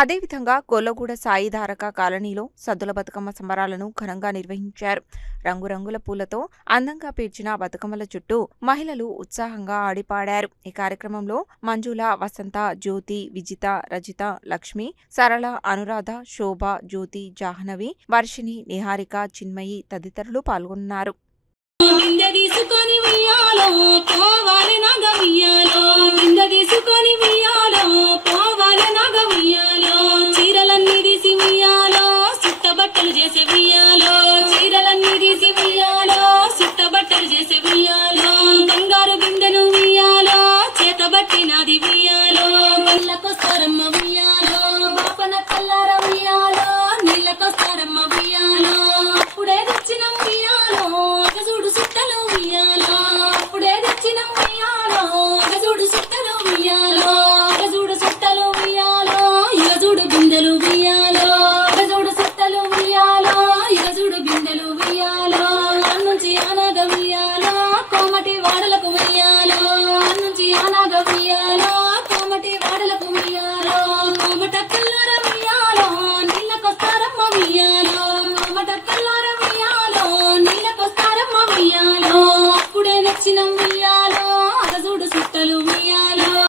అదేవిధంగా గొల్లగూడ సాయిధారక కాలనీలో సద్దుల బతుకమ్మ సంబరాలను ఘనంగా నిర్వహించారు. రంగురంగుల పూలతో అందంగా పేర్చిన బతుకమ్మల చుట్టూ మహిళలు ఉత్సాహంగా ఆడిపాడారు. ఈ కార్యక్రమంలో మంజుల, వసంత, జ్యోతి, విజిత, రజిత, లక్ష్మి, సరళ, అనురాధ, శోభ, జ్యోతి, జాహ్నవి, వర్షిణి, నిహారిక, చిన్మయి తదితరులు పాల్గొన్నారు. బంగారు బిందెను ఉయ్యాలో చేతబట్టి నాది ఉయ్యాలో నీళ్ళకొస్తారమ్మ ఉయ్యాలో బాపన కల్లార ఉయ్యాలో నీళ్ళకొస్తారమ్మ ఉయ్యాలో అప్పుడే తెచ్చిన ఉయ్యాలో అగజూడు సుట్టలు ఉయ్యాలో అప్పుడే తెచ్చిన ఉయ్యాలో అగజూడు సుట్టలు ఉయ్యాలో అగజూడు సుట్టలు ఉయ్యాలో ఇగజూడు బిందెలు ఉయ్యాలో అగజూడు సుట్టలు ఉయ్యాలో ఇగజూడు బిందెలు ఉయ్యాలో అన్నుంచి ఆనాగ ఉయ్యాలో కోమటి వాడలకు ఉయ్యాలో అన్నుంచి ఆనాగ ఉయ్యాలో కోమటి వాడలకు ఉయ్యాలో కోమట కల్లార ఉయ్యాలో నీళ్ళకొస్తారమ్మ ఉయ్యాలో కోమట కల్లార ఉయ్యాలో నీళ్ళకొస్తారమ్మ ఉయ్యాలో అప్పుడే నచ్చిన